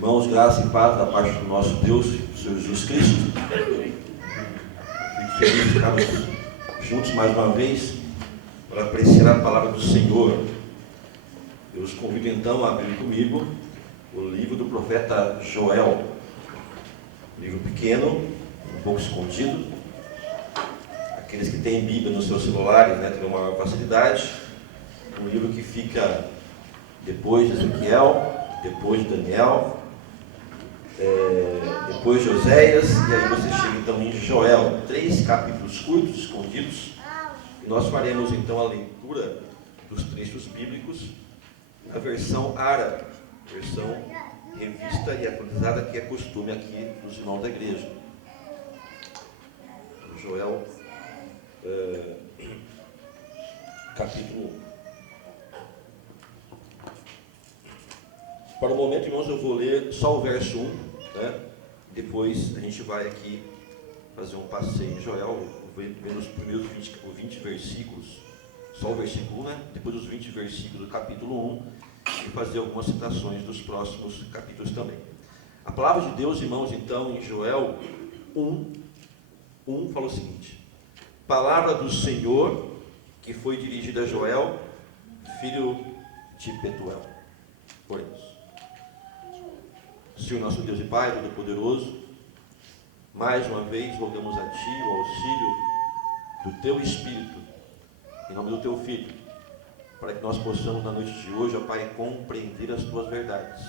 Irmãos, graça e paz da parte do nosso Deus, do Senhor Jesus Cristo. Fico feliz de ficarmos juntos mais uma vez para apreciar a palavra do Senhor. Eu os convido então a abrir comigo o livro do profeta Joel. Livro pequeno, um pouco escondido. Aqueles que têm Bíblia nos seus celulares, terão maior facilidade. Um livro que fica depois de Ezequiel, depois de Daniel, depois de Oséias, e aí você chega então em Joel, 3 capítulos curtos, escondidos, e nós faremos então a leitura dos trechos bíblicos na versão árabe, versão revista e atualizada, que é costume aqui dos irmãos da igreja. Joel, capítulo 1. Para o momento, irmãos, eu vou ler só o verso 1, depois a gente vai aqui fazer um passeio em Joel, vendo os primeiros 20 versículos, só o versículo 1, depois os 20 versículos do capítulo 1, e fazer algumas citações dos próximos capítulos também. A palavra de Deus, irmãos, então, em Joel 1 fala o seguinte: palavra do Senhor, que foi dirigida a Joel, filho de Betuel. Oremos. Senhor nosso Deus e Pai Todo-Poderoso, mais uma vez rogamos a Ti o auxílio do Teu Espírito, em nome do Teu Filho, para que nós possamos na noite de hoje, ó Pai, compreender as Tuas verdades,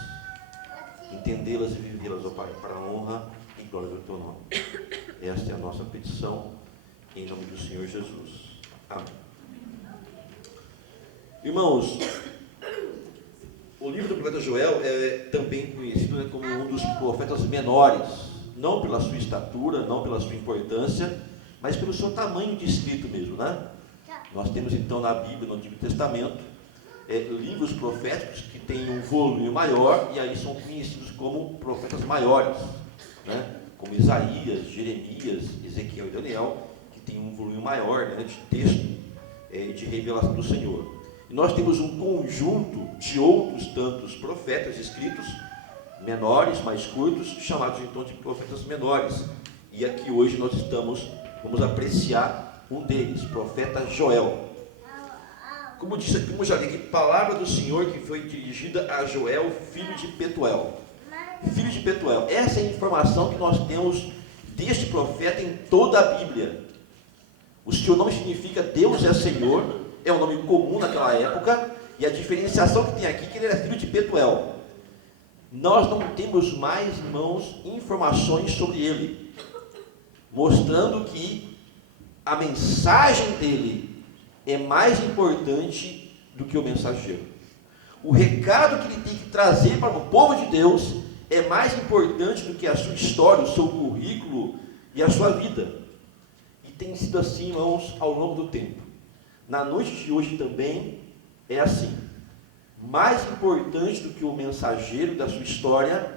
entendê-las e vivê-las, ó Pai, para a honra e glória do Teu nome. Esta é a nossa petição, em nome do Senhor Jesus. Amém. Irmãos, o livro do profeta Joel é também conhecido como um dos profetas menores, não pela sua estatura, não pela sua importância, mas pelo seu tamanho de escrito mesmo, Nós temos então na Bíblia, no Antigo Testamento, livros proféticos que têm um volume maior, e aí são conhecidos como profetas maiores, como Isaías, Jeremias, Ezequiel e Daniel, que têm um volume maior de texto de revelação do Senhor. E nós temos um conjunto de outros tantos profetas escritos, menores, mais curtos, chamados então de profetas menores. E aqui hoje nós vamos apreciar um deles, profeta Joel. Como disse aqui, como já li, palavra do Senhor que foi dirigida a Joel, filho de Betuel. Filho de Betuel. Essa é a informação que nós temos deste profeta em toda a Bíblia. O seu nome significa Deus é Senhor. É um nome comum naquela época, e a diferenciação que tem aqui é que ele era filho de Betuel. Nós não temos mais, irmãos, informações sobre ele, mostrando que a mensagem dele é mais importante do que o mensageiro. O recado que ele tem que trazer para o povo de Deus é mais importante do que a sua história, o seu currículo e a sua vida. E tem sido assim, irmãos, ao longo do tempo. Na noite de hoje também é assim. Mais importante do que o mensageiro da sua história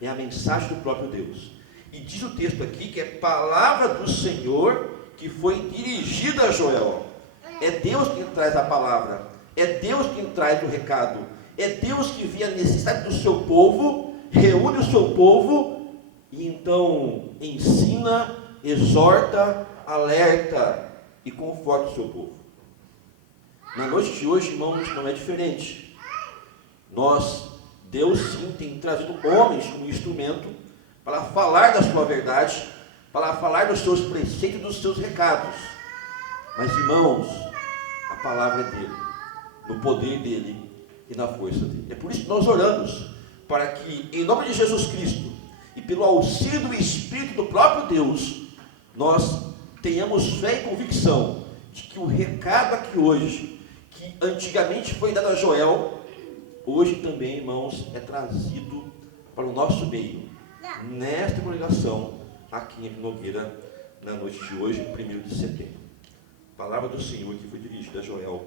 é a mensagem do próprio Deus. E diz o texto aqui que é palavra do Senhor que foi dirigida a Joel. É Deus quem traz a palavra, é Deus quem traz o recado, é Deus que vê a necessidade do seu povo, reúne o seu povo e então ensina, exorta, alerta e conforta o seu povo. Na noite de hoje, irmãos, não é diferente. Deus sim tem trazido homens como instrumento para falar da sua verdade, para falar dos seus preceitos e dos seus recados. Mas, irmãos, a palavra é dele, no poder dele e na força dele. É por isso que nós oramos, para que, em nome de Jesus Cristo, e pelo auxílio do Espírito do próprio Deus, nós tenhamos fé e convicção de que o recado aqui hoje, que antigamente foi dado a Joel, hoje também, irmãos, é trazido para o nosso meio, nesta congregação, aqui em Nogueira, na noite de hoje, 1º de setembro. Palavra do Senhor que foi dirigida a Joel,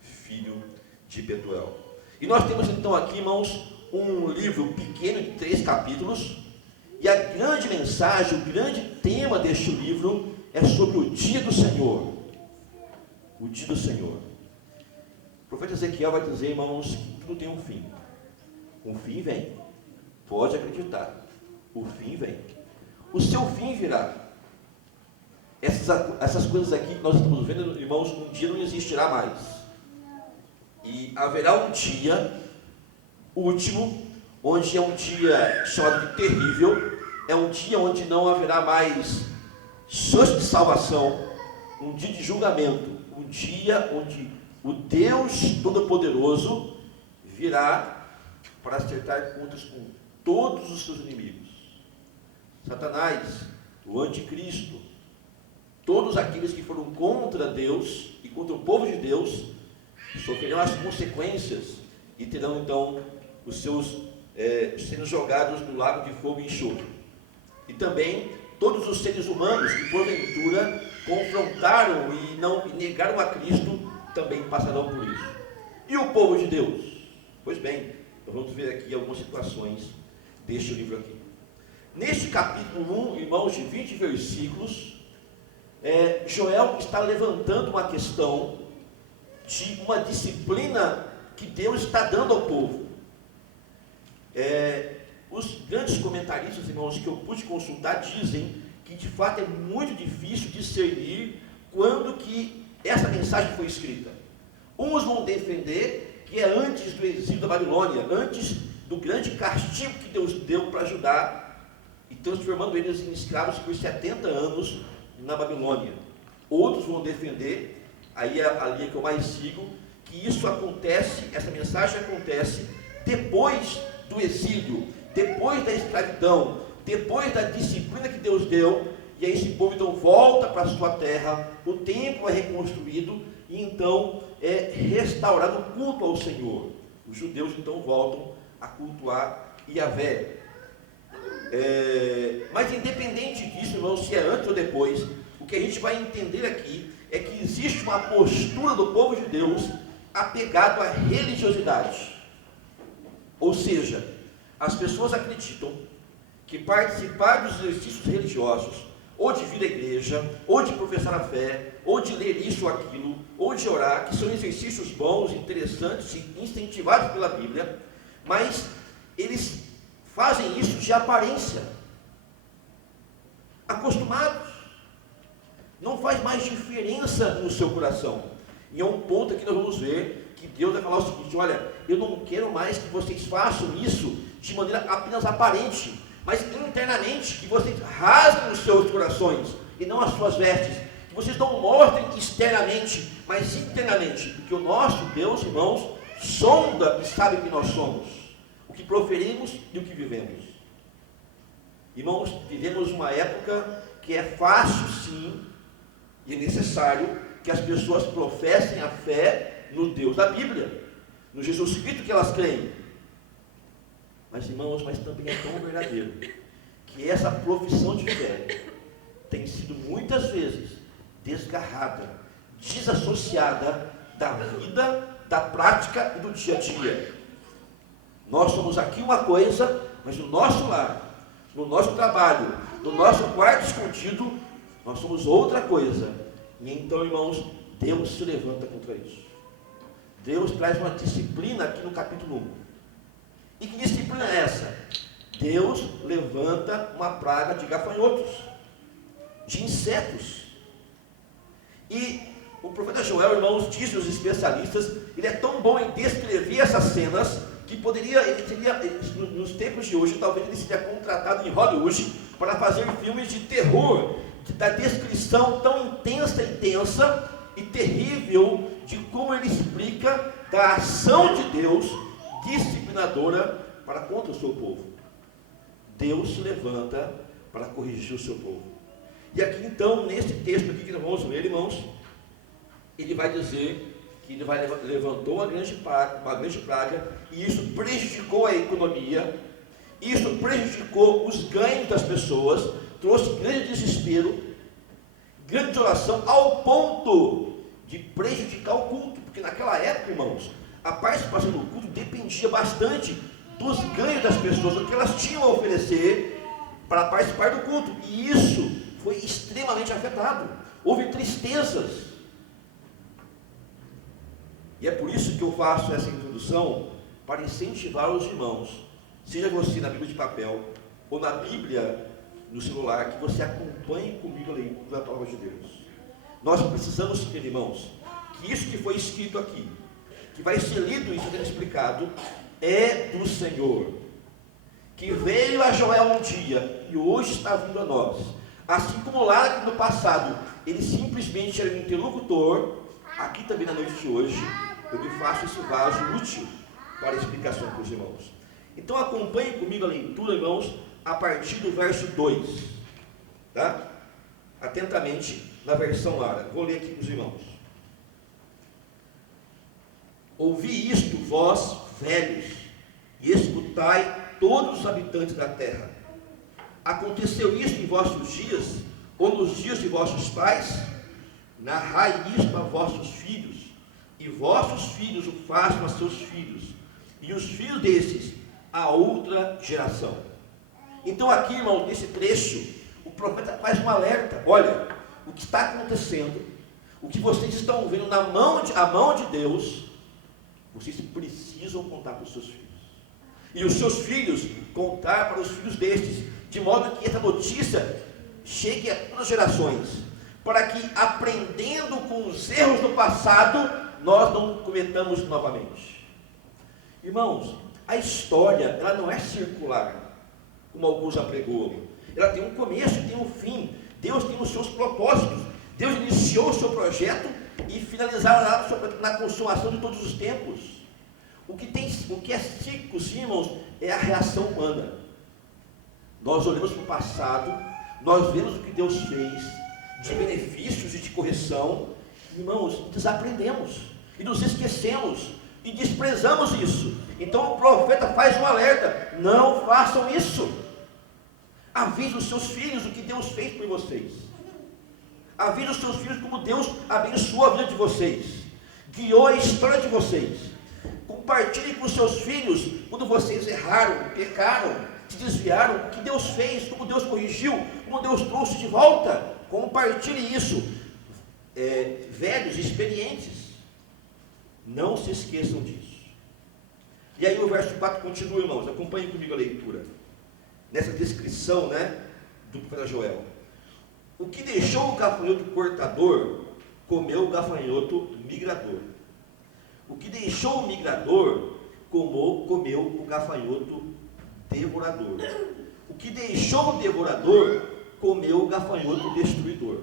filho de Betuel. E nós temos então aqui, irmãos, um livro pequeno de 3 capítulos, e a grande mensagem, o grande tema deste livro é sobre o dia do Senhor. O dia do Senhor. O profeta Ezequiel vai dizer, irmãos, que tudo tem um fim. Um fim vem. Pode acreditar, o fim vem. O seu fim virá. Essas coisas aqui que nós estamos vendo, irmãos, um dia não existirá mais. E haverá um dia último, onde é um dia chamado de terrível, é um dia onde não haverá mais chance de salvação, um dia de julgamento, um dia onde o Deus Todo-Poderoso virá para acertar contas com todos os seus inimigos. Satanás, o anticristo, todos aqueles que foram contra Deus e contra o povo de Deus, sofrerão as consequências e terão então os seus sendo jogados no lago de fogo e enxofre. E também todos os seres humanos que porventura confrontaram e negaram a Cristo também passarão por isso. E o povo de Deus? Pois bem, nós vamos ver aqui algumas situações deste livro aqui. Neste capítulo 1, irmãos, de 20 versículos, Joel está levantando uma questão de uma disciplina que Deus está dando ao povo. Os grandes comentaristas, irmãos, que eu pude consultar, dizem que de fato é muito difícil discernir quando que essa mensagem foi escrita. Uns vão defender que é antes do exílio da Babilônia, antes do grande castigo que Deus deu para Judá, e transformando eles em escravos por 70 anos na Babilônia. Outros vão defender, aí é a linha que eu mais sigo, que isso acontece, essa mensagem acontece depois do exílio, depois da escravidão, depois da disciplina que Deus deu, e aí esse povo então volta para a sua terra, o templo é reconstruído, e então é restaurado o culto ao Senhor. Os judeus então voltam a cultuar Yahvé. Mas independente disso, irmão, se é antes ou depois, o que a gente vai entender aqui é que existe uma postura do povo de Deus apegado à religiosidade. Ou seja, as pessoas acreditam que participar dos exercícios religiosos, ou de vir à igreja, ou de professar a fé, ou de ler isso ou aquilo, ou de orar, que são exercícios bons, interessantes e incentivados pela Bíblia, mas eles fazem isso de aparência, acostumados, não faz mais diferença no seu coração. E é um ponto aqui que nós vamos ver que Deus vai falar o seguinte: olha, eu não quero mais que vocês façam isso de maneira apenas aparente, mas internamente, que vocês rasguem os seus corações e não as suas vestes, que vocês não mostrem externamente, mas internamente, porque o nosso Deus, irmãos, sonda e sabe quem nós somos, o que proferimos e o que vivemos. Irmãos, vivemos uma época que é fácil sim, e é necessário que as pessoas professem a fé no Deus da Bíblia, no Jesus Cristo que elas creem. Mas, irmãos, mas também é tão verdadeiro que essa profissão de fé tem sido muitas vezes desgarrada, desassociada da vida, da prática e do dia a dia. Nós somos aqui uma coisa, mas no nosso lar, no nosso trabalho, no nosso quarto escondido, nós somos outra coisa. E então, irmãos, Deus se levanta contra isso. Deus traz uma disciplina aqui no capítulo 1. E que disciplina é essa? Deus levanta uma praga de gafanhotos, de insetos. E o profeta Joel, irmãos, dizem os especialistas, ele é tão bom em descrever essas cenas, que ele seria, nos tempos de hoje, talvez ele seria contratado em Hollywood para fazer filmes de terror, da descrição tão intensa e terrível de como ele explica da ação de Deus disciplinadora para contra o seu povo. Deus se levanta para corrigir o seu povo. E aqui então, nesse texto aqui que nós vamos ler, irmãos, ele vai dizer que ele levantou uma grande praga, e isso prejudicou a economia, isso prejudicou os ganhos das pessoas, trouxe grande desespero, grande desolação, ao ponto de prejudicar o culto, porque naquela época, irmãos, a participação no culto dependia bastante dos ganhos das pessoas, do que elas tinham a oferecer para participar do culto, e isso foi extremamente afetado. Houve tristezas. E é por isso que eu faço essa introdução, para incentivar os irmãos seja você na Bíblia de papel ou na Bíblia no celular, que você acompanhe comigo a leitura da palavra de Deus. Nós precisamos ter, irmãos, que isso que foi escrito aqui, que vai ser lido e sendo explicado, é do Senhor, que veio a Joel um dia e hoje está vindo a nós. Assim como lá no passado ele simplesmente era um interlocutor, aqui também na noite de hoje eu lhe faço esse vaso útil para a explicação para os irmãos. Então acompanhe comigo a leitura, irmãos, a partir do verso 2, tá? Atentamente na versão Lara. Vou ler aqui para os irmãos. Ouvi isto, vós velhos, e escutai todos os habitantes da terra. Aconteceu isto em vossos dias, ou nos dias de vossos pais? Narrai isto a vossos filhos, e vossos filhos o façam a seus filhos, e os filhos desses a outra geração. Então aqui, irmão, nesse trecho, o profeta faz um alerta. Olha, o que está acontecendo, o que vocês estão vendo a mão de Deus, vocês precisam contar para os seus filhos. E os seus filhos contar para os filhos destes, de modo que essa notícia chegue a todas as gerações, para que, aprendendo com os erros do passado, nós não cometamos novamente. Irmãos, a história, ela não é circular, como alguns já pregou. Ela tem um começo e tem um fim. Deus tem os seus propósitos. Deus iniciou o seu projeto e finalizará na consumação de todos os tempos. O que é cíclico, sim, irmãos, é a reação humana. Nós olhamos para o passado, nós vemos o que Deus fez, de benefícios e de correção, irmãos, desaprendemos e nos esquecemos e desprezamos isso. Então o profeta faz um alerta: não façam isso. Avise os seus filhos o que Deus fez por vocês. Avise os seus filhos como Deus abençoou a vida de vocês, guiou a história de vocês. Compartilhe com os seus filhos quando vocês erraram, pecaram, se desviaram, o que Deus fez, como Deus corrigiu, como Deus trouxe de volta. Compartilhe isso. Velhos, experientes, não se esqueçam disso. E aí o verso 4 continua, irmãos, acompanhem comigo a leitura. Nessa descrição, do profeta Joel. O que deixou o gafanhoto cortador, comeu o gafanhoto migrador. O que deixou o migrador, comeu o gafanhoto devorador. O que deixou o devorador, comeu o gafanhoto destruidor.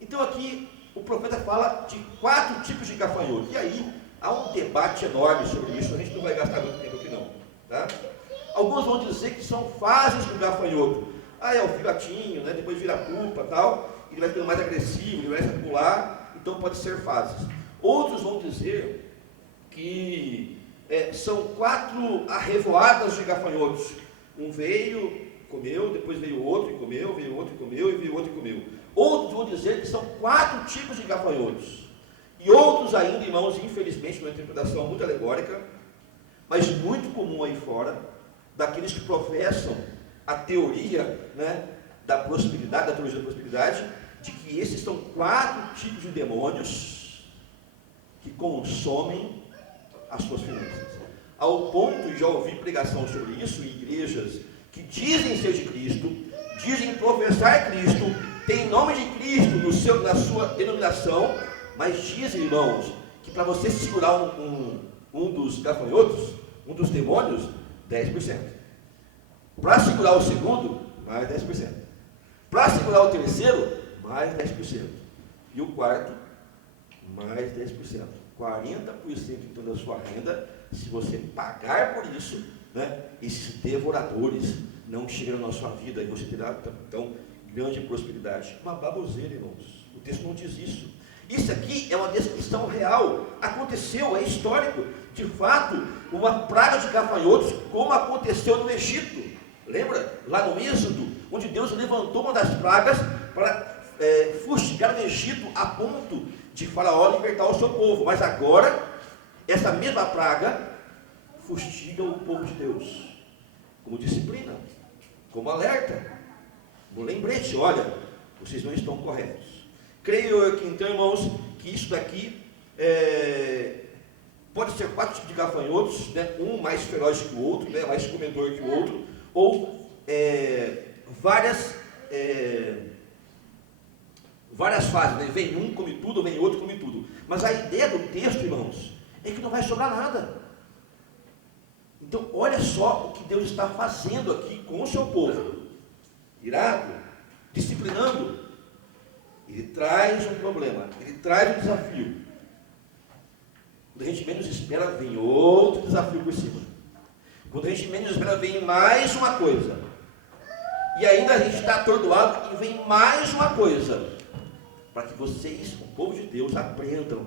Então aqui o profeta fala de 4 tipos de gafanhoto. E aí há um debate enorme sobre isso. A gente não vai gastar muito tempo aqui não, tá? Alguns vão dizer que são fases do gafanhoto. É o filhotinho, depois vira pupa, tal, ele vai ficando mais agressivo, ele vai se pular, então pode ser fases. Outros vão dizer que são 4 arrevoadas de gafanhotos. Um veio, comeu, depois veio outro e comeu, veio outro e comeu, e veio outro e comeu. Outros vão dizer que são 4 tipos de gafanhotos. E outros ainda, irmãos, infelizmente, uma interpretação muito alegórica, mas muito comum aí fora, daqueles que professam a teoria da prosperidade, da teologia da prosperidade, de que esses são 4 tipos de demônios que consomem as suas finanças. Ao ponto, já ouvi pregação sobre isso em igrejas que dizem ser de Cristo, dizem professar Cristo, tem nome de Cristo na sua denominação, mas dizem, irmãos, que para você segurar um dos gafanhotos, um dos demônios, 10%. Para segurar o segundo, mais 10%. Para segurar o terceiro, mais 10%. E o quarto, mais 10%. 40% então da sua renda, se você pagar por isso, esses devoradores não chegam na sua vida e você terá então grande prosperidade. Uma baboseira, irmãos. O texto não diz isso. Isso aqui é uma descrição real, aconteceu, é histórico. De fato, uma praga de gafanhotos, como aconteceu no Egito. Lembra? Lá no Êxodo, onde Deus levantou uma das pragas para fustigar o Egito a ponto de Faraó libertar o seu povo. Mas agora, essa mesma praga fustiga o povo de Deus, como disciplina, como alerta, como lembrete: olha, vocês não estão corretos. Creio eu que, então, irmãos, que isso daqui pode ser 4 tipos de gafanhotos, né? Um mais feroz que o outro, né? Mais comedor que o outro, ou várias fases, né? Vem um, come tudo, vem outro, come tudo. Mas a ideia do texto, irmãos, é que não vai sobrar nada. Então, olha só o que Deus está fazendo aqui com o seu povo. Irado, disciplinando. Ele traz um problema, ele traz um desafio. Quando a gente menos espera, vem outro desafio por cima. Quando a gente menos espera, vem mais uma coisa. E ainda a gente está atordoado e vem mais uma coisa. Para que vocês, o povo de Deus, aprendam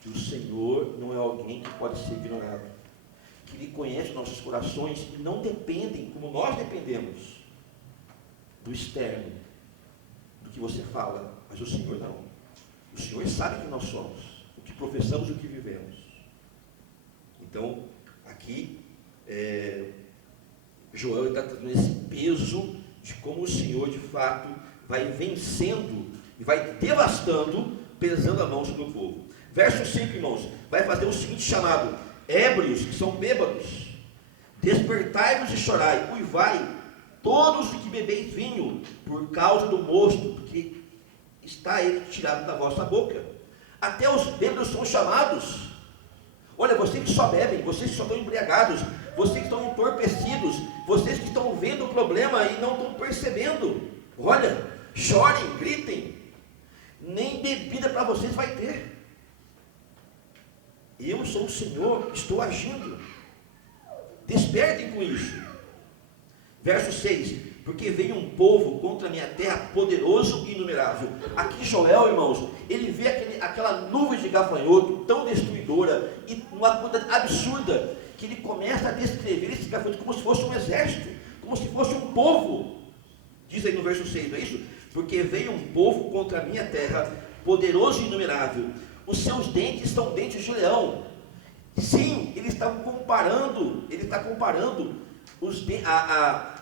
que o Senhor não é alguém que pode ser ignorado. Que Ele conhece nossos corações e não dependem, como nós dependemos, do externo, do que você fala. Mas o Senhor não. O Senhor sabe quem nós somos, o que professamos e o que vivemos. Então, aqui, Joel está trazendo esse peso de como o Senhor, de fato, vai vencendo e vai devastando, pesando a mão sobre o povo. Verso 5, irmãos, vai fazer o seguinte chamado: ébrios, que são bêbados, despertai-vos e chorai, uivai, todos os que bebeis vinho, por causa do mosto, porque está ele tirado da vossa boca. Até os bêbados são chamados. Olha, vocês que só bebem, vocês que só estão embriagados, vocês que estão entorpecidos, vocês que estão vendo o problema e não estão percebendo, olha, chorem, gritem, nem bebida para vocês vai ter. Eu sou o Senhor, estou agindo. Despertem com isso. Verso 6: porque veio um povo contra a minha terra, poderoso e inumerável. Aqui Joel, irmãos, ele vê aquela nuvem de gafanhoto tão destruidora e uma coisa absurda, que ele começa a descrever esse gafanhoto como se fosse um exército, como se fosse um povo. Diz aí no verso 6, não é isso? Porque veio um povo contra a minha terra, poderoso e inumerável. Os seus dentes são dentes de leão. Sim, ele está comparando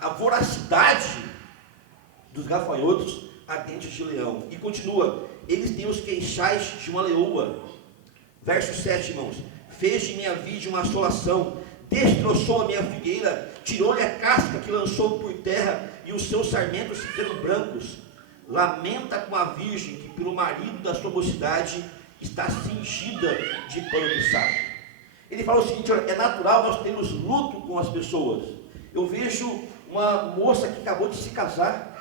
a voracidade dos gafanhotos a dentes de leão. E continua: eles têm os queixais de uma leoa. Verso 7, irmãos: fez de minha vide uma assolação, destroçou a minha figueira, tirou-lhe a casca que lançou por terra, e os seus sarmentos se fizeram brancos. Lamenta com a virgem que pelo marido da sua mocidade está cingida de pano de saco. Ele fala o seguinte: olha, é natural nós termos luto com as pessoas. Eu vejo uma moça que acabou de se casar,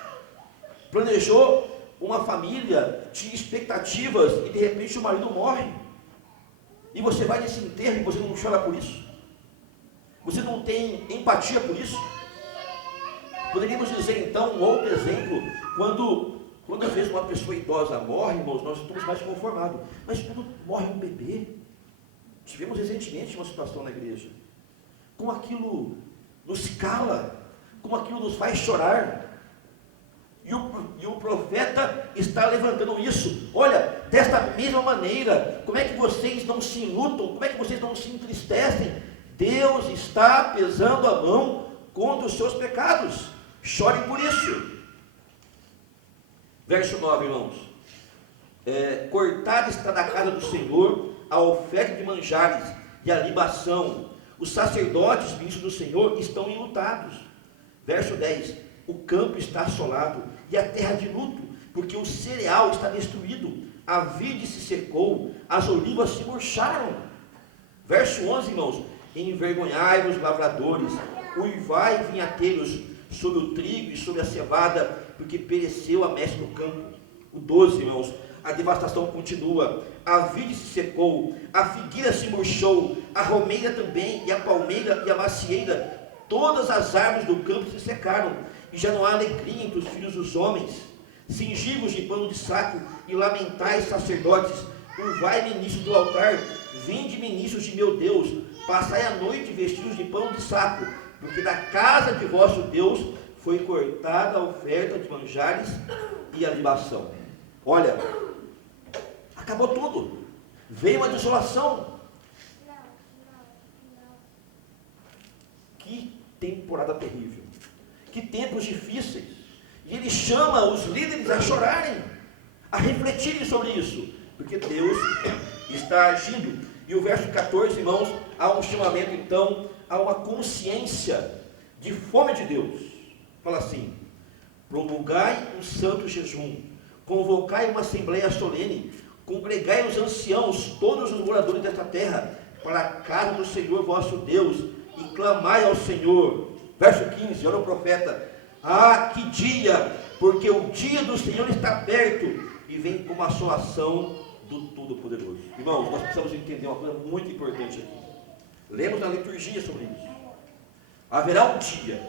planejou uma família, tinha expectativas, e de repente o marido morre. E você vai nesse enterro e você não chora por isso? Você não tem empatia por isso? Poderíamos dizer então um outro exemplo, quando às vezes uma pessoa idosa morre, irmãos, nós estamos mais conformados. Mas quando morre um bebê, tivemos recentemente uma situação na igreja, como aquilo nos cala, como aquilo nos faz chorar. E o profeta está levantando isso. Olha, desta mesma maneira, como é que vocês não se enlutam? Como é que vocês não se entristecem? Deus está pesando a mão contra os seus pecados. Chorem por isso. Verso 9, irmãos: cortada está da casa do Senhor a oferta de manjares e a libação. Os sacerdotes, ministros do Senhor, estão enlutados. Verso 10: o campo está assolado e a terra de luto, porque o cereal está destruído, a vide se secou, as olivas se murcharam. Verso 11, irmãos: envergonhai-vos, lavradores, uivai, vinhateiros, sobre o trigo e sobre a cevada, porque pereceu a messe do campo. O 12, irmãos: a devastação continua, a vide se secou, a figueira se murchou, a romeira também, e a palmeira e a macieira, todas as árvores do campo se secaram, e já não há alegria entre os filhos dos homens. Cingivos de pano de saco, e lamentais, sacerdotes, uivai, ministros do altar, vinde, ministros de meu Deus, passai a noite vestidos de pano de saco, porque da casa de vosso Deus foi cortada a oferta de manjares e a libação. Olha, acabou tudo, veio uma desolação. Que temporada terrível, que tempos difíceis. E ele chama os líderes a chorarem, a refletirem sobre isso, porque Deus está agindo. E o verso 14, irmãos, há um chamamento então, a uma consciência de fome de Deus. Fala assim: promulgai um santo jejum, convocai uma assembleia solene, congregai os anciãos, todos os moradores desta terra, para a casa do Senhor vosso Deus, e clamai ao Senhor. Verso 15, olha o profeta: ah, que dia, porque o dia do Senhor está perto, e vem como assolação do Todo-Poderoso. Irmãos, nós precisamos entender uma coisa muito importante aqui. Lemos na liturgia sobre isso. Haverá um dia,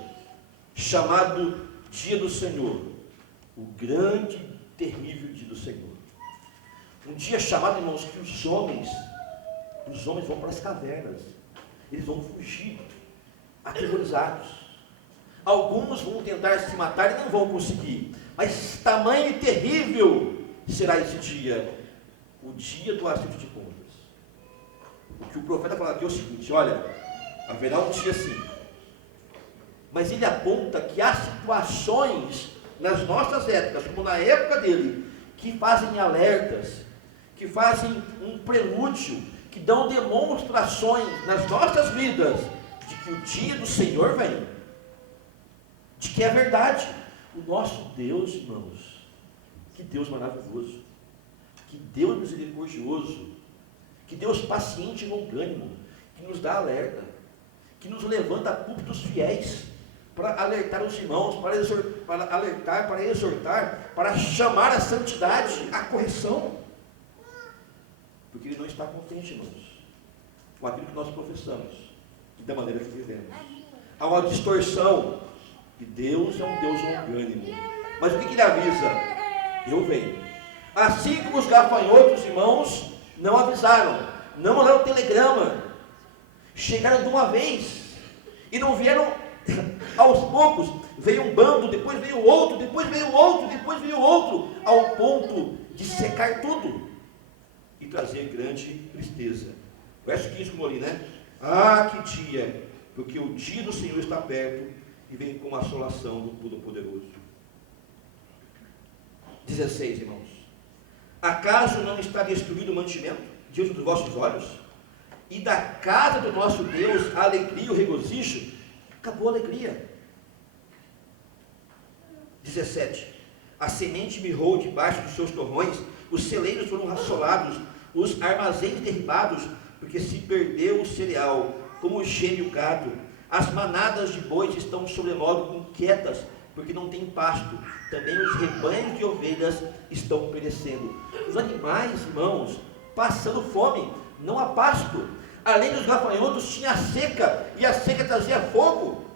chamado Dia do Senhor, o grande, terrível dia do Senhor. Um dia chamado, irmãos, que os homens vão para as cavernas, eles vão fugir, aterrorizados. Alguns vão tentar se matar e não vão conseguir, mas tamanho e terrível será esse dia, o dia do acerto de contas. O que o profeta fala aqui é o seguinte: olha, haverá um dia assim, mas ele aponta que há situações nas nossas épocas, como na época dele, que fazem alertas, que fazem um prelúdio, que dão demonstrações nas nossas vidas de que o dia do Senhor vem, de que é verdade. O nosso Deus, irmãos, que Deus maravilhoso, que Deus misericordioso, que Deus paciente e longânimo, que nos dá alerta, que nos levanta a púlpitos fiéis, para alertar os irmãos, para alertar, para exortar, para chamar a santidade, a correção, porque Ele não está contente, irmãos, com aquilo que nós professamos e da maneira que vivemos. Há uma distorção, e Deus é um Deus longânimo, mas o que Ele avisa? Eu venho. Assim como os gafanhotos, irmãos, não avisaram, não mandaram telegrama, chegaram de uma vez, e não vieram aos poucos, veio um bando, depois veio outro, depois veio outro, depois veio outro, ao ponto de secar tudo e trazer grande tristeza. Verso 15, como ali, né? Ah, que dia, porque o dia do Senhor está perto e vem com a assolação do Todo-Poderoso. 16, irmãos. Acaso não está destruído o mantimento diante dos vossos olhos? E da casa do nosso Deus a alegria e o regozijo? Acabou a alegria. 17. A semente mirrou debaixo dos seus torrões, os celeiros foram assolados, os armazéns derribados, porque se perdeu o cereal, como geme o gado. As manadas de bois estão sobremodo inquietas, porque não tem pasto. Também os rebanhos de ovelhas estão perecendo. Os animais, irmãos, passando fome, não há pasto. Além dos gafanhotos, tinha a seca, e a seca trazia fogo.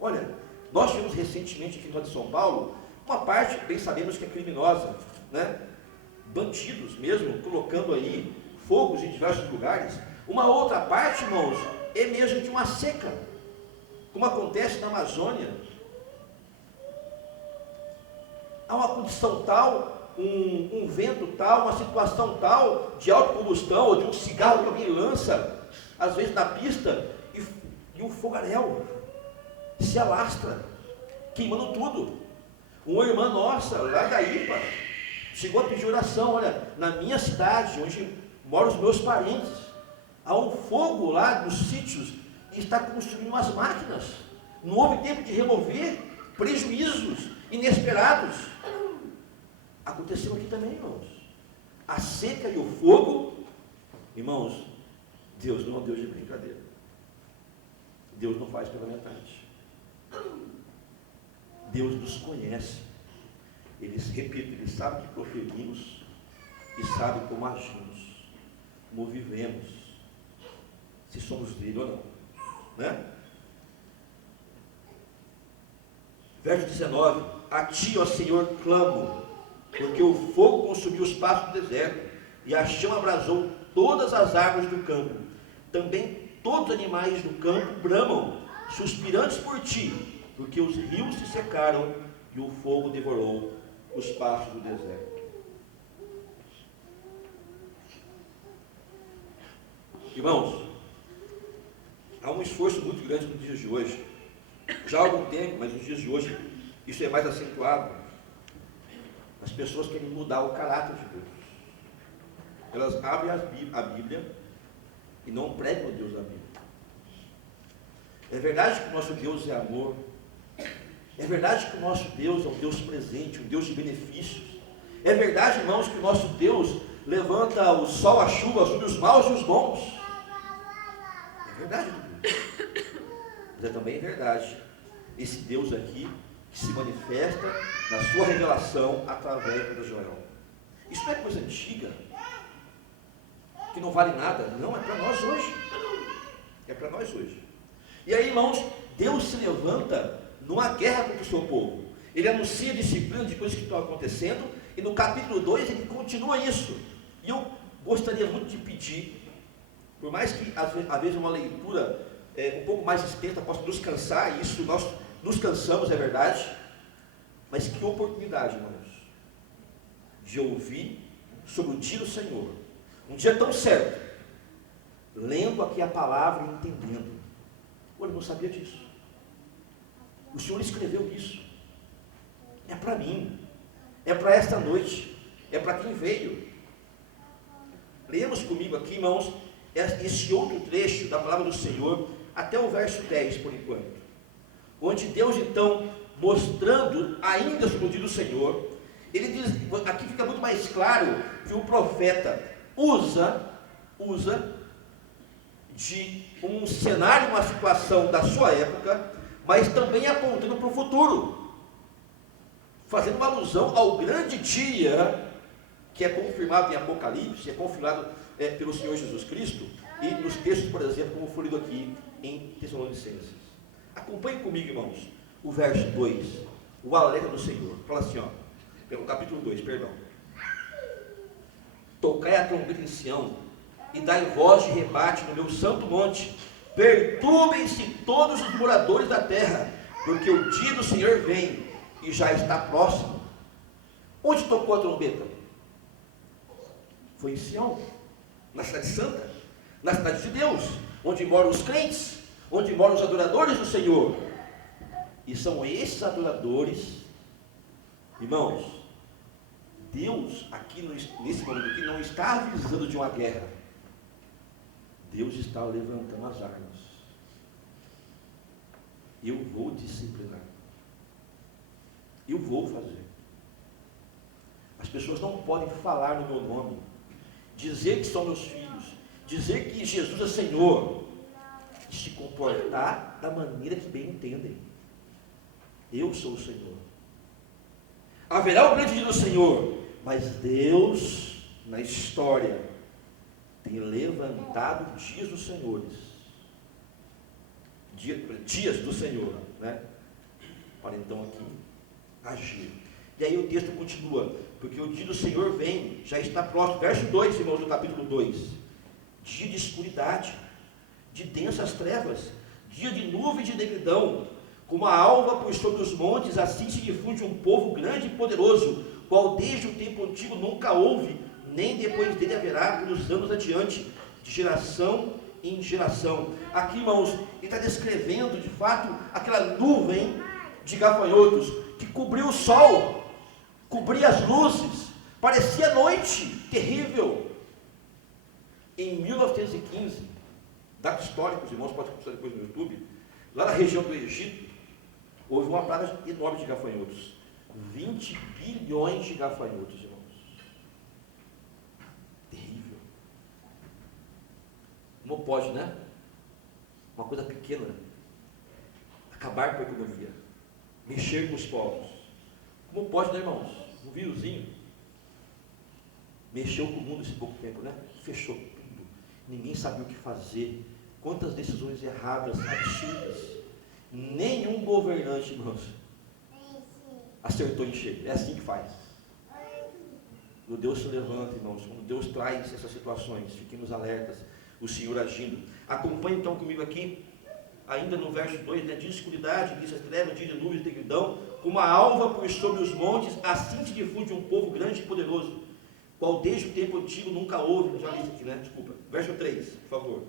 Olha, nós tivemos recentemente aqui no de São Paulo, uma parte, bem sabemos que é criminosa, né? Bandidos mesmo, colocando aí fogos em diversos lugares. Uma outra parte, irmãos, é mesmo de uma seca, como acontece na Amazônia. Há uma condição tal, um vento tal, uma situação tal, de autocombustão, ou de um cigarro que alguém lança, às vezes na pista, e um fogaréu se alastra, queimando tudo. Uma irmã nossa, lá da IPA, chegou a pedir oração. Olha, na minha cidade, onde moram os meus parentes, há um fogo lá nos sítios, e está consumindo umas máquinas. Não houve tempo de remover, prejuízos inesperados. Aconteceu aqui também, irmãos. A seca e o fogo, irmãos, Deus não é um Deus de brincadeira. Deus não faz pela metade. Deus nos conhece. Repito, Ele sabe o que proferimos e sabe como agimos, como vivemos, se somos dele ou não, né? Verso 19: a ti, ó Senhor, clamo, porque o fogo consumiu os pastos do deserto, e a chama abrasou todas as árvores do campo. Também todos os animais do campo bramam, suspirantes por ti, porque os rios se secaram e o fogo devorou os pastos do deserto. Irmãos, há um esforço muito grande nos dias de hoje, já há algum tempo, mas nos dias de hoje isso é mais acentuado. As pessoas querem mudar o caráter de Deus. Elas abrem a Bíblia e não pregam o Deus da Bíblia. É verdade que o nosso Deus é amor. É verdade que o nosso Deus é um Deus presente, um Deus de benefícios. É verdade, irmãos, que o nosso Deus levanta o sol, a chuva sobre os maus e os bons. É verdade, mas é também verdade esse Deus aqui que se manifesta na sua revelação através do Joel. Isso não é coisa antiga, que não vale nada. Não, é para nós hoje. É para nós hoje. E aí, irmãos, Deus se levanta numa guerra contra o seu povo. Ele anuncia disciplina de coisas que estão acontecendo, e no capítulo 2 ele continua isso. E eu gostaria muito de pedir, por mais que às vezes uma leitura um pouco mais extensa possa nos cansar, isso nós nos cansamos, é verdade, mas que oportunidade, irmãos, de ouvir sobre o dia do Senhor, um dia tão certo, lendo aqui a palavra e entendendo. Eu não sabia disso. O Senhor escreveu isso. É para mim. É para esta noite. É para quem veio. Leemos comigo aqui, irmãos, esse outro trecho da palavra do Senhor, até o verso 10, por enquanto. Onde Deus, então, mostrando ainda sobre o dia do Senhor, ele diz, aqui fica muito mais claro que o profeta usa de um cenário, uma situação da sua época, mas também apontando para o futuro, fazendo uma alusão ao grande dia que é confirmado em Apocalipse, é confirmado pelo Senhor Jesus Cristo, e nos textos, por exemplo, como foi lido aqui em Tessalonicenses. Acompanhe comigo, irmãos, o verso 2, o alerta do Senhor. Fala assim, pelo capítulo 2, perdão. Tocai a trombeta em Sião, e dai voz de rebate no meu santo monte. Perturbem-se todos os moradores da terra, porque o dia do Senhor vem e já está próximo. Onde tocou a trombeta? Foi em Sião, na cidade santa, na cidade de Deus, onde moram os crentes, onde moram os adoradores do Senhor. E são esses adoradores, irmãos, Deus aqui nesse momento aqui não está avisando de uma guerra. Deus está levantando as armas. Eu vou disciplinar. Eu vou fazer. As pessoas não podem falar no meu nome, dizer que são meus filhos, dizer que Jesus é Senhor, e se comportar da maneira que bem entendem. Eu sou o Senhor. Haverá o grande dia do Senhor, mas Deus, na história, tem levantado dias dos senhores, dias do Senhor, né? Para então aqui agir. E aí o texto continua, porque o dia do Senhor vem, já está próximo. Verso 2, irmãos, do capítulo 2. Dia de escuridade, de densas trevas, dia de nuvens de negridão, como a alva por sobre os montes, assim se difunde um povo grande e poderoso, qual desde o tempo antigo nunca houve, nem depois dele haverá nos anos adiante, de geração em geração. Aqui, irmãos, ele está descrevendo de fato aquela nuvem de gafanhotos que cobriu o sol, cobria as luzes, parecia noite terrível. Em 1915, dados históricos, irmãos, pode consultar depois no YouTube, lá na região do Egito, houve uma praga enorme de gafanhotos, 20 bilhões de gafanhotos, irmãos. Terrível. Como pode, né? Uma coisa pequena acabar com a economia, mexer com os povos. Como pode, né, irmãos? Um vírusinho mexeu com o mundo nesse pouco tempo, né? Fechou tudo. Ninguém sabia o que fazer. Quantas decisões erradas, absurdas. Nenhum governante, irmãos, acertou em cheio. É assim que faz. Quando Deus se levanta, irmãos, quando Deus traz essas situações, fiquemos alertas, o Senhor agindo. Acompanhe então comigo aqui, ainda no verso 2, né? Dia de escuridade, dia de trevas, dia de nuvens de negridão, como a alva por sobre os montes, assim se difunde um povo grande e poderoso, qual desde o tempo antigo nunca houve. Já li isso aqui, né? Desculpa. Verso 3, por favor.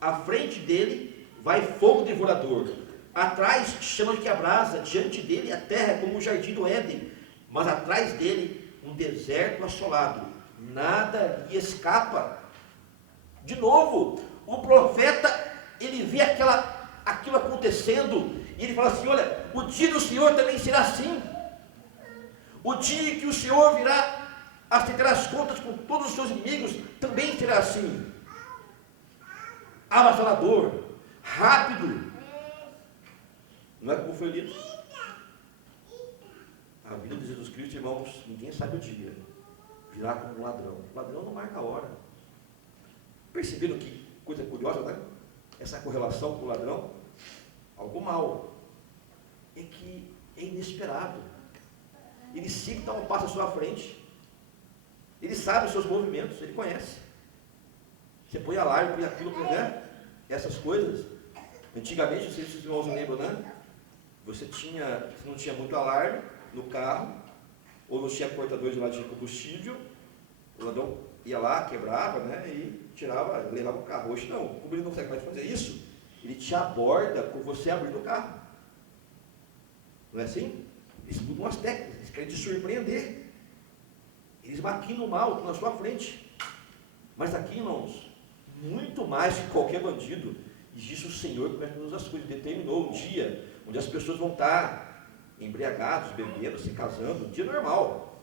À frente dele vai fogo devorador, atrás chama que abrasa, diante dele a terra é como o jardim do Éden, mas atrás dele um deserto assolado, nada lhe escapa. De novo, o profeta, ele vê aquilo acontecendo, e ele fala assim: olha, o dia do Senhor também será assim. O dia que o Senhor virá aceitar as contas com todos os seus inimigos, também será assim. Avassalador, rápido. Não é como foi lido? A vida de Jesus Cristo, irmãos, ninguém sabe o dia. Virá como um ladrão. O ladrão não marca a hora. Perceberam que coisa curiosa, né? Essa correlação com o ladrão? Algo mal. É que é inesperado. Ele sempre dá um passo à sua frente. Ele sabe os seus movimentos, ele conhece. Você põe alarme, põe aquilo, né? Essas coisas. Antigamente, não sei se os irmãos lembram, né? Você não tinha muito alarme no carro, ou não tinha cortador de lado de combustível, o ladrão ia lá, quebrava, né? E tirava, levava o carro. Hoje não, como ele não consegue mais fazer isso, ele te aborda com você abrindo o carro. Não é assim? Eles mudam as técnicas, eles querem te surpreender. Eles maquinam o mal na sua frente. Mas aqui, irmãos, muito mais que qualquer bandido, existe o Senhor que mexe todas as coisas. Determinou um dia onde as pessoas vão estar embriagados, bebendo, se casando, um dia normal.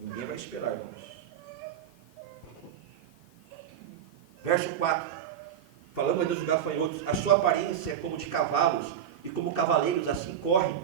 Ninguém vai esperar, irmãos. Verso 4, falando ainda dos gafanhotos: a sua aparência é como de cavalos, e como cavaleiros assim correm.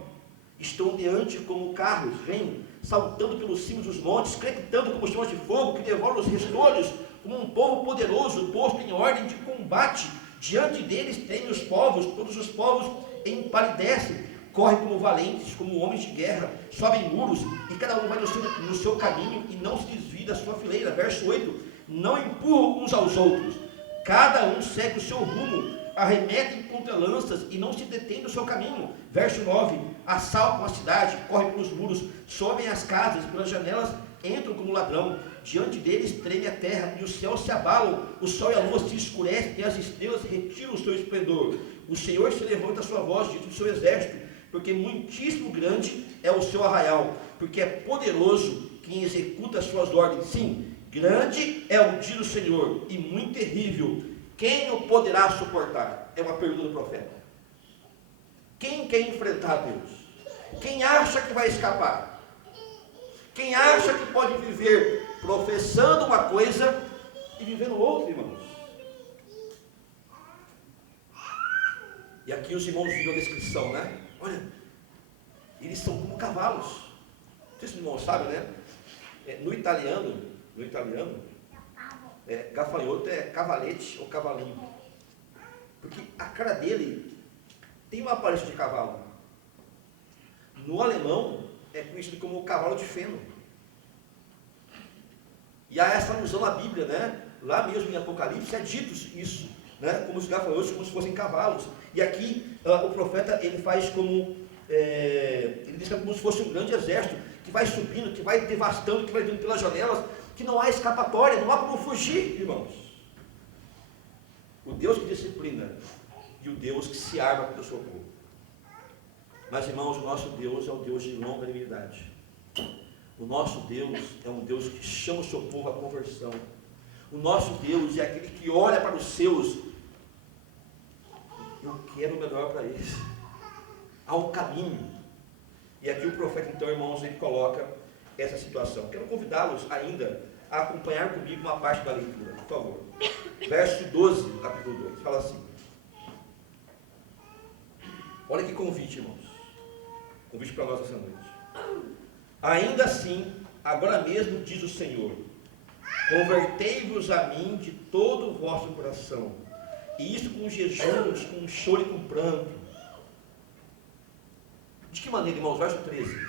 Estão diante como carros, vêm saltando pelos cimos dos montes, crepitando como chamas de fogo, que devoram os restolhos, como um povo poderoso, posto em ordem de combate. Diante deles tremem os povos, todos os povos empalidecem, correm como valentes, como homens de guerra, sobem muros, e cada um vai no seu caminho, e não se desvia da sua fileira. Verso 8, não empurram uns aos outros, cada um segue o seu rumo, arremetem contra lanças e não se detêm no seu caminho. Verso 9, assaltam a cidade, correm pelos muros, sobem as casas, pelas janelas entram como ladrão. Diante deles treme a terra e os céus se abalam, o sol e a lua se escurecem e as estrelas retiram o seu esplendor. O Senhor se levanta a sua voz diante do seu exército, porque muitíssimo grande é o seu arraial, porque é poderoso quem executa as suas ordens. Sim, grande é o dia do Senhor e muito terrível. Quem o poderá suportar? É uma pergunta do profeta. Quem quer enfrentar Deus? Quem acha que vai escapar? Quem acha que pode viver professando uma coisa e vivendo outra, irmãos? E aqui os irmãos viram a descrição, né? Olha, eles são como cavalos. Não sei se os irmãos sabem, né? No italiano, gafanhoto é cavalete ou cavalinho. Porque a cara dele tem uma aparência de cavalo. No alemão é conhecido como cavalo de feno. E há essa alusão na Bíblia, né? Lá mesmo em Apocalipse é dito isso, né? Como os gafanhotos, como se fossem cavalos. E aqui o profeta ele faz como ele diz como se fosse um grande exército que vai subindo, que vai devastando, que vai vindo pelas janelas, que não há escapatória, não há como fugir, irmãos. O Deus que disciplina e o Deus que se arma pelo seu povo. Mas, irmãos, o nosso Deus é um Deus de longanimidade. O nosso Deus é um Deus que chama o seu povo à conversão. O nosso Deus é aquele que olha para os seus. Eu quero o melhor para eles. Há um caminho. E aqui o profeta, então, irmãos, ele coloca essa situação. Quero convidá-los ainda a acompanhar comigo uma parte da leitura, por favor. Verso 12 do capítulo 2, fala assim. Olha que convite, irmãos. Convite para nós essa noite. Ainda assim, agora mesmo diz o Senhor: convertei-vos a mim de todo o vosso coração, e isso com jejuns, com choro e com pranto. De que maneira, irmãos? Verso 13.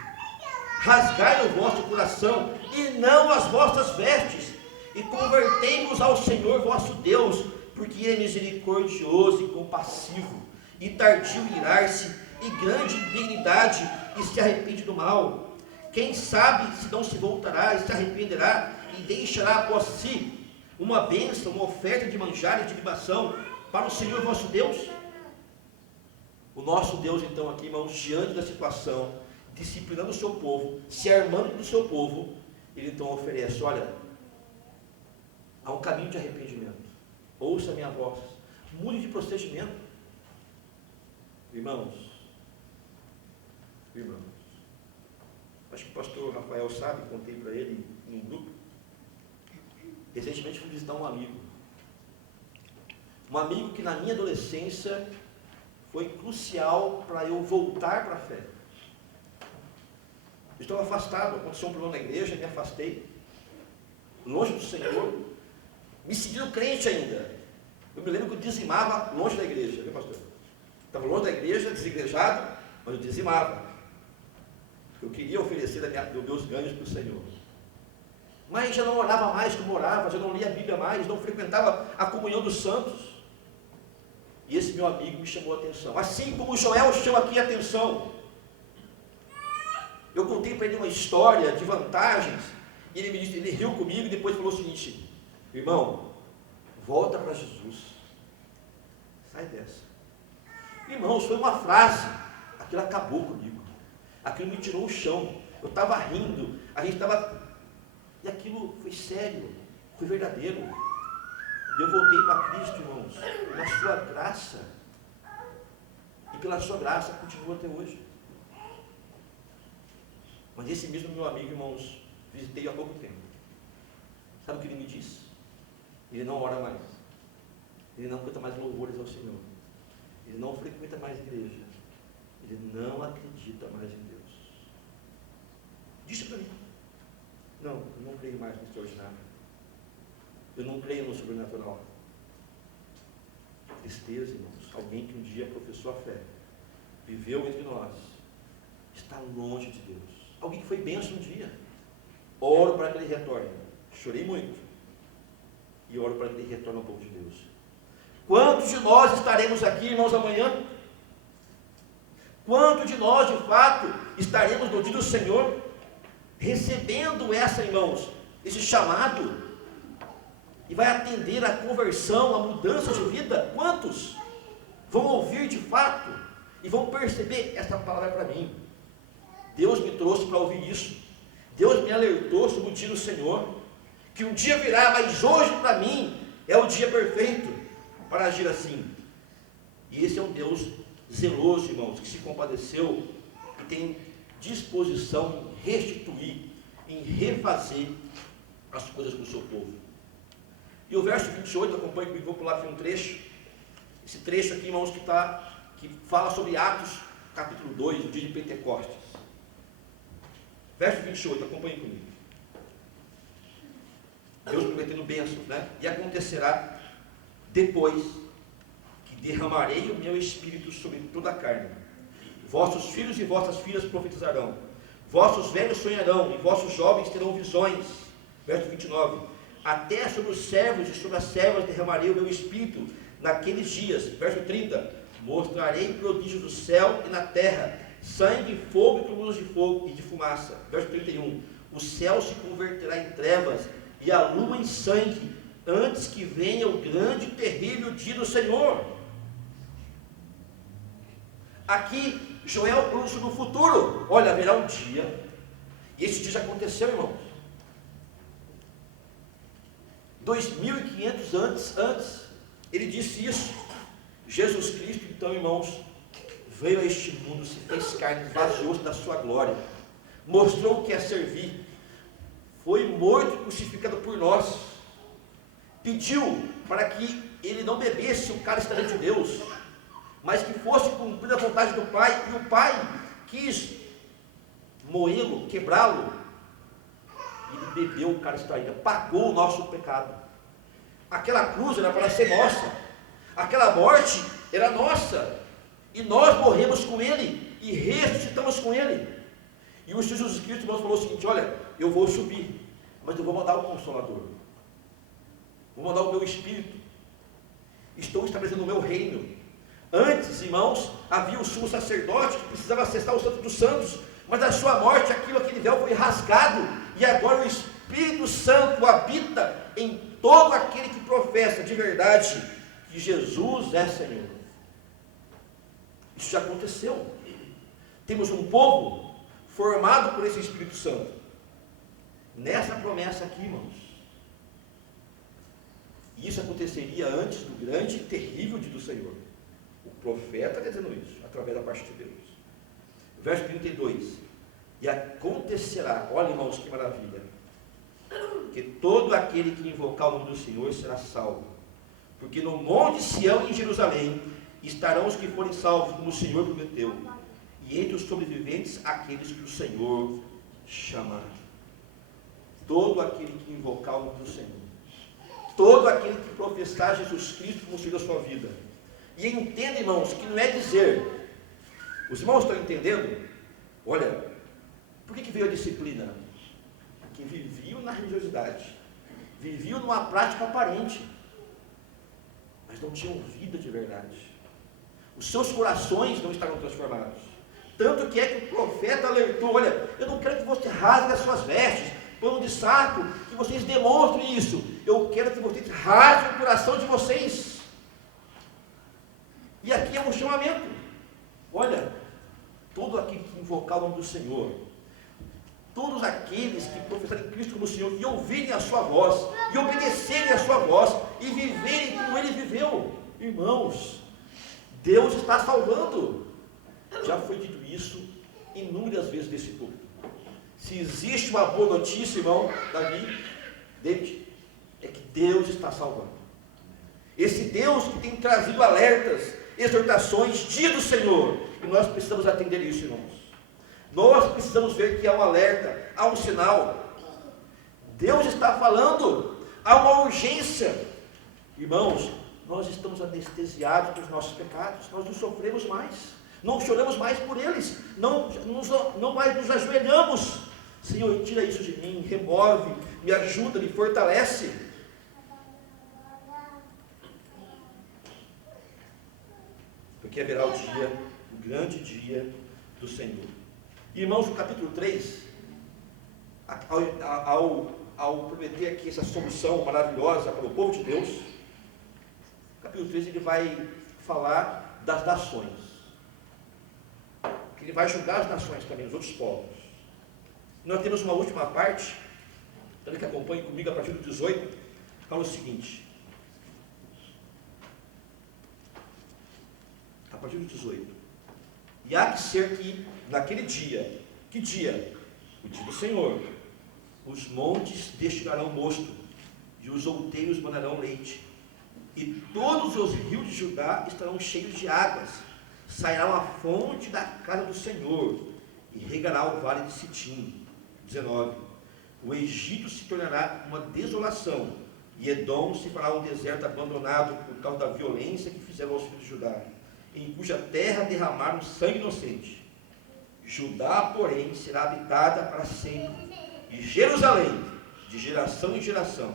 Rasgai o vosso coração e não as vossas vestes, e convertei-vos ao Senhor vosso Deus, porque Ele é misericordioso e compassivo, e tardio em irar-se, e grande em benignidade, e se arrepende do mal. Quem sabe se não se voltará e se arrependerá, e deixará após si uma bênção, uma oferta de manjares de libação para o Senhor vosso Deus? O nosso Deus, então, aqui, irmãos, diante da situação, disciplinando o seu povo, se armando do seu povo, ele então oferece: olha, há um caminho de arrependimento. ouça a minha voz, mude de procedimento. Irmãos, acho que o pastor Rafael sabe, contei para ele em um grupo. Recentemente fui visitar um amigo que na minha adolescência foi crucial para eu voltar para a fé. Eu estava afastado, aconteceu um problema na igreja, me afastei, longe do Senhor, me sentindo crente ainda. Eu me lembro que eu dizimava longe da igreja, viu, pastor? Estava longe da igreja, desigrejado, mas eu dizimava. Eu queria oferecer dos meus ganhos para o Senhor. Mas já não orava mais como orava, já não lia a Bíblia mais, não frequentava a comunhão dos santos. E esse meu amigo me chamou a atenção. Assim como Joel chama aqui a atenção. Eu contei para ele uma história de vantagens, e ele riu comigo e depois falou o seguinte: irmão, volta para Jesus. Sai dessa. Irmãos, foi uma frase, aquilo acabou comigo. Aquilo me tirou o chão. Eu estava rindo, a gente estava... E aquilo foi sério, foi verdadeiro. E eu voltei para Cristo, irmãos, na sua graça. E pela sua graça continua até hoje. Mas esse mesmo meu amigo, irmãos, visitei há pouco tempo. Sabe o que ele me disse? Ele não ora mais. Ele não canta mais louvores ao Senhor. Ele não frequenta mais igreja. Ele não acredita mais em Deus. Disse para mim: não, eu não creio mais no extraordinário. Eu não creio no sobrenatural. Tristeza, irmãos. Alguém que um dia professou a fé, viveu entre nós, está longe de Deus. Alguém que foi bênção um dia. Oro para que ele retorne. Chorei muito. E oro para que ele retorne ao povo de Deus. Quantos de nós estaremos aqui, irmãos, amanhã? Quantos de nós, de fato, estaremos no dia do Senhor, recebendo irmãos, esse chamado, e vai atender a conversão, a mudança de vida? Quantos vão ouvir de fato e vão perceber: essa palavra é para mim? Deus me trouxe para ouvir isso. Deus me alertou sobre o dia do Senhor, que um dia virá, mas hoje para mim é o dia perfeito para agir assim. E esse é um Deus zeloso, irmãos, que se compadeceu e tem disposição em restituir, em refazer as coisas com o seu povo. E o verso 28, acompanhe comigo, vou pular aqui um trecho. Esse trecho aqui, irmãos, que fala sobre Atos, capítulo 2, o dia de Pentecostes. Verso 28, acompanhe comigo. Deus prometendo bênçãos, né? E acontecerá depois que derramarei o meu espírito sobre toda a carne. Vossos filhos e vossas filhas profetizarão. Vossos velhos sonharão e vossos jovens terão visões. Verso 29. Até sobre os servos e sobre as servas derramarei o meu espírito naqueles dias. Verso 30. Mostrarei prodígios do céu e na terra, sangue, fogo e túmulos de fogo e de fumaça. Verso 31. O céu se converterá em trevas e a lua em sangue, antes que venha o grande e terrível dia do Senhor. Aqui Joel trouxe no futuro: olha, haverá um dia, e esse dia já aconteceu, irmãos. 2500 antes, ele disse isso. Jesus Cristo, então, irmãos, veio a este mundo, se fez carne, esvaziou-se da sua glória, mostrou o que é servir, foi morto e crucificado por nós, pediu para que ele não bebesse o cálice da ira de Deus, mas que fosse cumprida a vontade do Pai, e o Pai quis moê-lo, quebrá-lo, e ele bebeu o cálice da ira, pagou o nosso pecado. Aquela cruz era para ser nossa, aquela morte era nossa, e nós morremos com ele, e ressuscitamos com ele. E o Senhor Jesus Cristo, irmãos, falou o seguinte: olha, eu vou subir, mas eu vou mandar o Consolador, vou mandar o meu Espírito, estou estabelecendo o meu reino. Antes, irmãos, havia o sumo sacerdote que precisava acessar o Santo dos Santos, mas na sua morte aquele véu foi rasgado, e agora o Espírito Santo habita em todo aquele que professa de verdade que Jesus é Senhor. Isso já aconteceu. Temos um povo formado por esse Espírito Santo. Nessa promessa aqui, irmãos, E isso aconteceria antes do grande e terrível dia do Senhor. O profeta está dizendo isso, através da parte de Deus. Verso 32. E acontecerá, olha irmãos que maravilha, que todo aquele que invocar o nome do Senhor será salvo. Porque no monte Sião e em Jerusalém estarão os que forem salvos, como o Senhor prometeu. E entre os sobreviventes, aqueles que o Senhor chamará. Todo aquele que invocar o nome do Senhor. Todo aquele que professar Jesus Cristo como Senhor da sua vida. E entenda, irmãos, que não é dizer. Os irmãos estão entendendo? Olha, por que veio a disciplina? Porque viviam na religiosidade. Viviam numa prática aparente. Mas não tinham vida de verdade. Os seus corações não estavam transformados. Tanto que é que o profeta alertou, olha, eu não quero que você rasgue as suas vestes, pano de saco, que vocês demonstrem isso. Eu quero que vocês rasguem o coração de vocês. E aqui é um chamamento. Olha, todo aquele que invocar o nome do Senhor, todos aqueles que professarem Cristo como Senhor, e ouvirem a sua voz, e obedecerem a sua voz, e viverem como Ele viveu, irmãos, Deus está salvando. Já foi dito isso inúmeras vezes nesse púlpito. Se existe uma boa notícia, irmão, David, é que Deus está salvando. Esse Deus que tem trazido alertas, exortações, dia do Senhor, e nós precisamos atender isso, irmãos. Nós precisamos ver que há um alerta, há um sinal. Deus está falando, há uma urgência. Irmãos, nós estamos anestesiados pelos nossos pecados, nós não sofremos mais, não choramos mais por eles, não mais nos ajoelhamos. Senhor, tira isso de mim, remove, me ajuda, me fortalece. Porque haverá o dia, o grande dia do Senhor. Irmãos, no capítulo 3, ao prometer aqui essa solução maravilhosa para o povo de Deus, no capítulo 3 ele vai falar das nações. Ele vai julgar as nações também, os outros povos. Nós temos uma última parte, também que acompanhe comigo a partir do 18, fala o seguinte. A partir do 18. E há que ser que naquele dia, que dia? O dia do Senhor. Os montes destinarão mosto, e os outeiros mandarão leite, e todos os rios de Judá estarão cheios de águas. Sairá uma fonte da casa do Senhor, e regará o vale de Sitim. 19. O Egito se tornará uma desolação, e Edom se fará um deserto abandonado por causa da violência que fizeram aos filhos de Judá, em cuja terra derramaram sangue inocente. Judá, porém, será habitada para sempre, e Jerusalém, de geração em geração.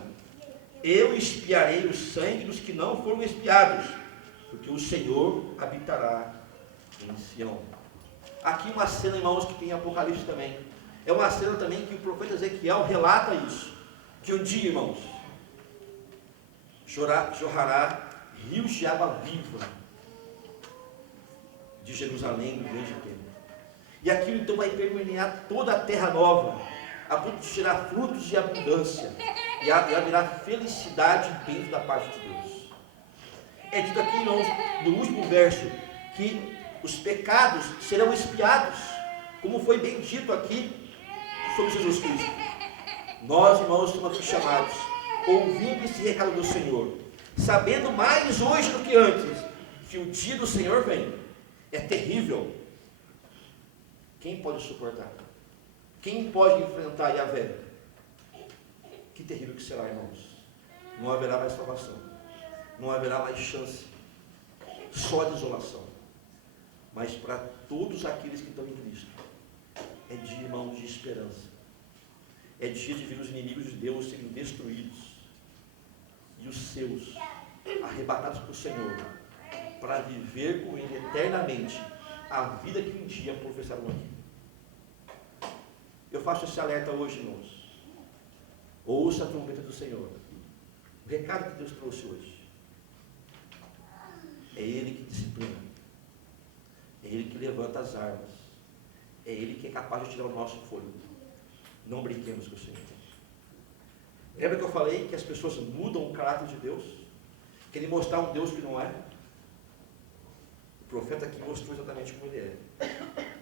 Eu expiarei o sangue dos que não foram expiados, porque o Senhor habitará em Sião. Aqui uma cena, irmãos, que tem em Apocalipse também. É uma cena também que o profeta Ezequiel relata isso, que um dia, irmãos, jorrará rios de água viva de Jerusalém, do grande templo. E aquilo então vai permear toda a terra nova, a ponto de gerar frutos de abundância, e haverá felicidade dentro da parte de Deus. É dito aqui, irmãos, no último verso, que os pecados serão expiados, como foi bem dito aqui sobre Jesus Cristo. Nós, irmãos, estamos aqui chamados, ouvindo esse recado do Senhor, sabendo mais hoje do que antes, que o dia do Senhor vem, é terrível. Quem pode suportar? Quem pode enfrentar Yahvé? Que terrível que será, irmãos. Não haverá mais salvação, não haverá mais chance, só desolação. Mas para todos aqueles que estão em Cristo, é dia, irmãos, de esperança. É dia de ver os inimigos de Deus serem destruídos e os seus arrebatados por Senhor, para viver com Ele eternamente a vida que um dia professaram aqui. Eu faço esse alerta hoje, irmãos. Ouça a trombeta do Senhor. O recado que Deus trouxe hoje. É Ele que disciplina. É Ele que levanta as armas. É Ele que é capaz de tirar o nosso fôlego. Não brinquemos com o Senhor. Lembra que eu falei que as pessoas mudam o caráter de Deus? Querem mostrar um Deus que não é? O profeta aqui mostrou exatamente como ele é.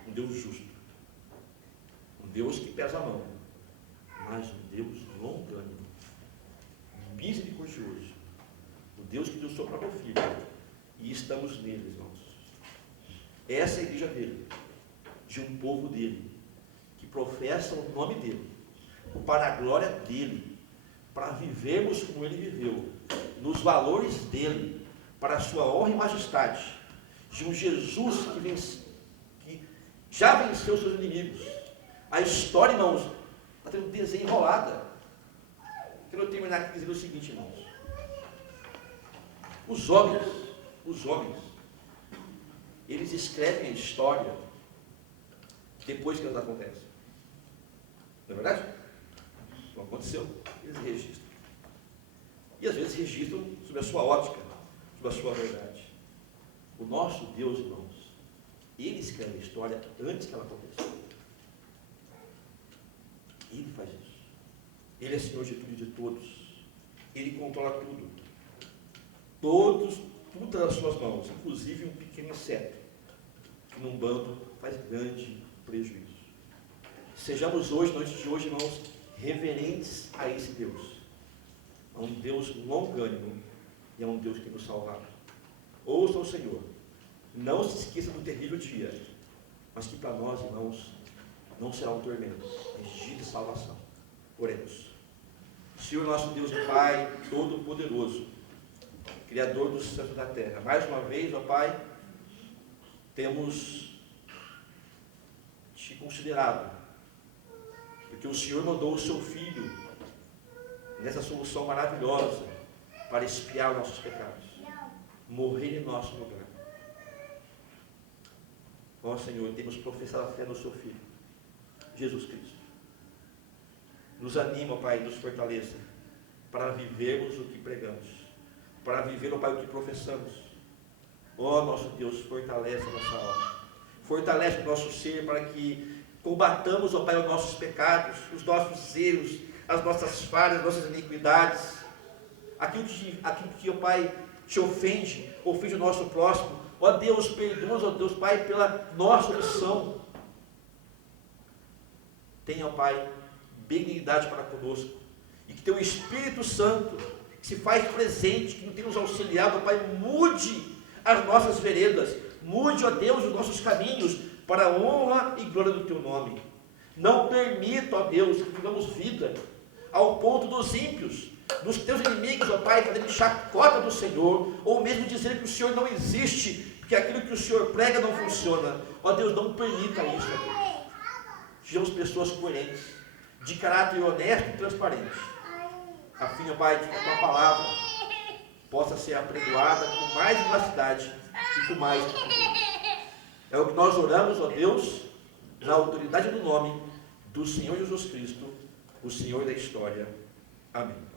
Um Deus justo. Um Deus que pesa a mão. Mas um Deus longânimo. Misericordioso. O Deus que deu seu próprio filho. E estamos nele, irmãos. Essa é a igreja dele. De um povo dele. Que professa o nome dele. Para a glória dele. Para vivermos como ele viveu. Nos valores dele. Para a sua honra e majestade. De um Jesus que já venceu seus inimigos. A história, irmãos, está tendo desenrolada. Quero terminar aqui dizendo o seguinte, irmãos. Os homens, eles escrevem a história depois que elas acontecem. Não é verdade? Não aconteceu, eles registram. E às vezes registram sob a sua ótica, sob a sua verdade. O nosso Deus, irmãos, ele escreve a história antes que ela aconteça. Ele faz isso. Ele é Senhor de tudo e de todos. Ele controla tudo. Tudo está nas suas mãos, inclusive um pequeno inseto, que num bando faz grande prejuízo. Sejamos hoje, noite de hoje, irmãos, reverentes a esse Deus. A um Deus longânimo e a um Deus que nos salvará. Ouça o Senhor. Não se esqueça do terrível dia, mas que para nós, irmãos, não será um tormento, mas dia de salvação. Oremos. Senhor nosso Deus e Pai Todo-Poderoso, Criador dos céus e da terra, mais uma vez, ó Pai, temos te considerado, porque o Senhor mandou o seu Filho nessa solução maravilhosa para expiar os nossos pecados, morrer em nosso lugar. Ó Senhor, temos professado a fé no seu Filho, Jesus Cristo. Nos anima, Pai, nos fortaleça para vivermos o que pregamos, para viver, ó Pai, o que professamos. Ó nosso Deus, fortalece a nossa alma, fortalece o nosso ser para que combatamos, ó Pai, os nossos pecados, os nossos erros, as nossas falhas, as nossas iniquidades, aquilo que, ó Pai, te ofende o nosso próximo. Ó Deus, perdoa-nos, ó Deus, Pai, pela nossa omissão. Tenha, ó Pai, benignidade para conosco, e que teu Espírito Santo, que se faz presente, que tem nos auxiliado, ó Pai, mude as nossas veredas, mude, ó Deus, os nossos caminhos, para a honra e glória do teu nome. Não permita, ó Deus, que vivamos vida ao ponto dos ímpios, dos teus inimigos, ó Pai, fazerem chacota do Senhor, ou mesmo dizer que o Senhor não existe, porque aquilo que o Senhor prega não funciona. Ó Deus, não permita isso, ó Deus. Sejamos pessoas coerentes, de caráter honesto e transparente, a fim, ó Pai, de que a tua palavra possa ser apregoada com mais vivacidade e com mais poder. É o que nós oramos, ó Deus, na autoridade do nome do Senhor Jesus Cristo, o Senhor da história. Amém.